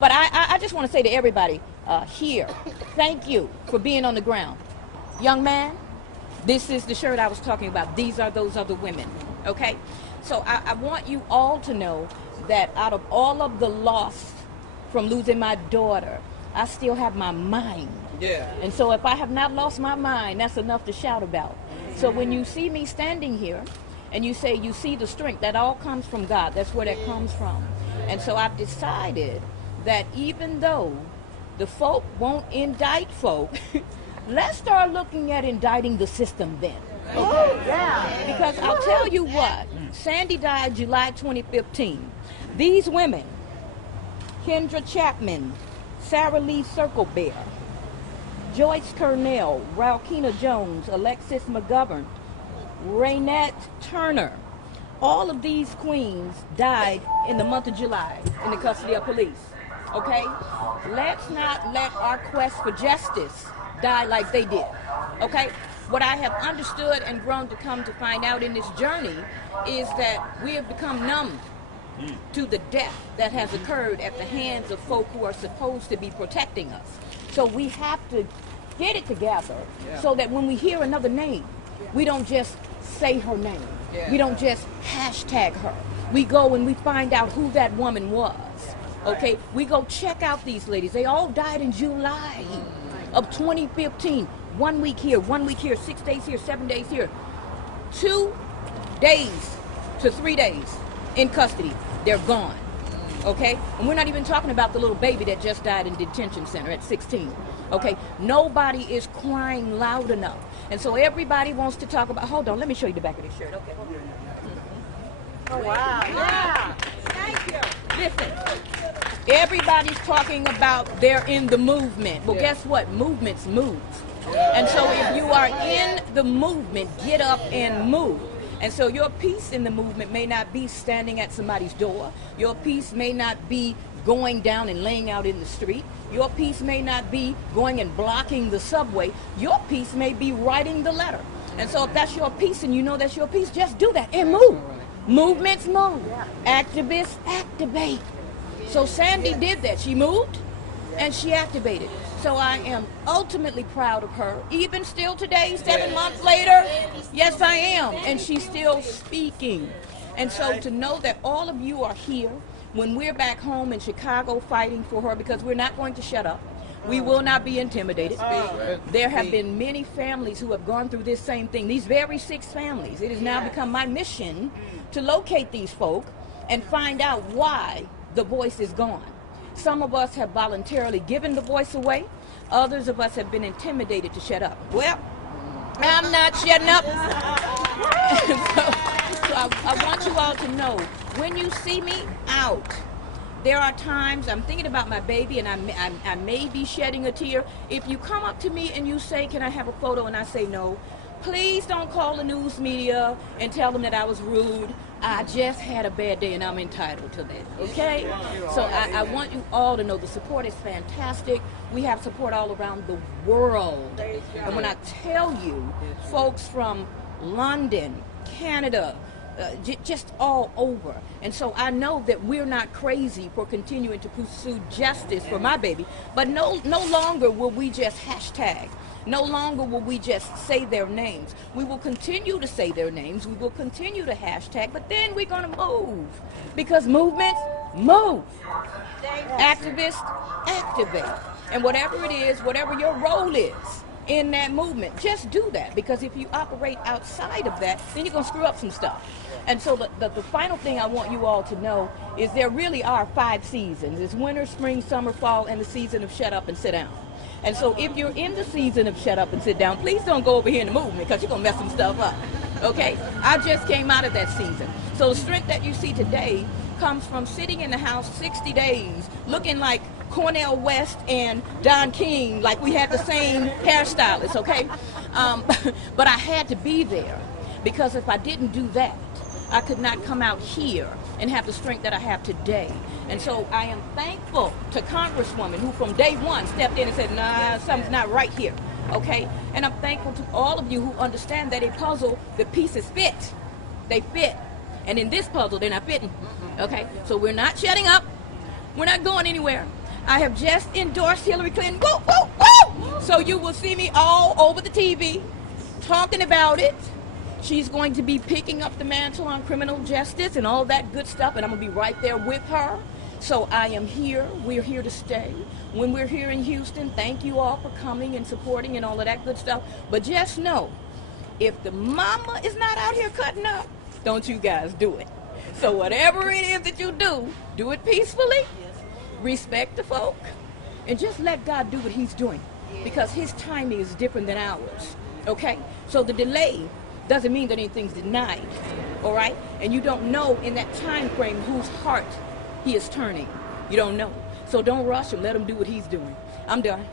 But I just want to say to everybody here, thank you for being on the ground. Young man, this is the shirt I was talking about. These are those other women, okay? So I want you all to know that out of all of the loss from losing my daughter, I still have my mind. Yeah. And so if I have not lost my mind, that's enough to shout about. So when you see me standing here and you say you see the strength, that all comes from God. That's where that comes from. And so I've decided that even though the folk won't indict folk, let's start looking at indicting the system then. Oh, yeah. Because I'll tell you what, Sandy died July 2015. These women, Kendra Chapman, Sarah Lee Circlebear, Joyce Cornell, Ralkina Jones, Alexis McGovern, Raynette Turner, all of these queens died in the month of July in the custody of police. Okay? Let's not let our quest for justice die like they did. Okay? What I have understood and grown to come to find out in this journey is that we have become numb to the death that has occurred at the hands of folk who are supposed to be protecting us. So we have to get it together so that when we hear another name, we don't just say her name. We don't just hashtag her. We go and we find out who that woman was. Okay, we go check out these ladies. They all died in July of 2015. 1 week here, 1 week here, 6 days here, 7 days here. 2 days to 3 days in custody. They're gone. Okay, and we're not even talking about the little baby that just died in detention center at 16. Okay, nobody is crying loud enough. And so everybody wants to talk about, hold on, let me show you the back of this shirt. Okay, hold on. Oh, wow. Yeah. Thank you. Listen, everybody's talking about they're in the movement. Well, guess what? Movements move. And so if you are in the movement, get up and move. And so your piece in the movement may not be standing at somebody's door. Your piece may not be going down and laying out in the street. Your piece may not be going and blocking the subway. Your piece may be writing the letter. And so if that's your piece and you know that's your piece, just do that and move. Movements move. Activists activate. So Sandy did that. She moved and she activated. So I am ultimately proud of her. Even still today, 7 months later, yes I am. And she's still speaking. And so to know that all of you are here when we're back home in Chicago fighting for her, because we're not going to shut up. We will not be intimidated. There have been many families who have gone through this same thing. These very 6 families. It has now become my mission to locate these folk and find out why the voice is gone. Some of us have voluntarily given the voice away. Others of us have been intimidated to shut up. Well, I'm not shutting up. so I want you all to know, when you see me out, there are times I'm thinking about my baby and I may be shedding a tear. If you come up to me and you say, can I have a photo? And I say no, please don't call the news media and tell them that I was rude. I just had a bad day and I'm entitled to that, okay? So I want you all to know the support is fantastic. We have support all around the world. And when I tell you, folks from London, Canada, just all over. And so I know that we're not crazy for continuing to pursue justice for my baby, but no longer will we just hashtag. No longer will we just say their names. We will continue to say their names. We will continue to hashtag, but then we're going to move. Because movements move. Activists activate. And whatever it is, whatever your role is in that movement, just do that. Because if you operate outside of that, then you're going to screw up some stuff. And so the final thing I want you all to know is there really are 5 seasons. It's winter, spring, summer, fall, and the season of shut up and sit down. And so if you're in the season of shut up and sit down, please don't go over here in the movement because you're going to mess some stuff up. Okay? I just came out of that season. So the strength that you see today comes from sitting in the house 60 days looking like Cornel West and Don King, like we had the same hairstylist, okay? But I had to be there because if I didn't do that, I could not come out here and have the strength that I have today. And so I am thankful to Congresswoman who from day one stepped in and said, nah, something's not right here, okay? And I'm thankful to all of you who understand that a puzzle, the pieces fit. They fit. And in this puzzle, they're not fitting, okay? So we're not shutting up. We're not going anywhere. I have just endorsed Hillary Clinton. Woo, woo, woo! So you will see me all over the TV talking about it. She's going to be picking up the mantle on criminal justice and all that good stuff, and I'm going to be right there with her. So I am here. We're here to stay. When we're here in Houston, thank you all for coming and supporting and all of that good stuff. But just know, if the mama is not out here cutting up, don't you guys do it. So whatever it is that you do it peacefully, respect the folk, and just let God do what he's doing, because his timing is different than ours, okay? So the delay doesn't mean that anything's denied, all right? And you don't know in that time frame whose heart he is turning. You don't know. So don't rush him. Let him do what he's doing. I'm done.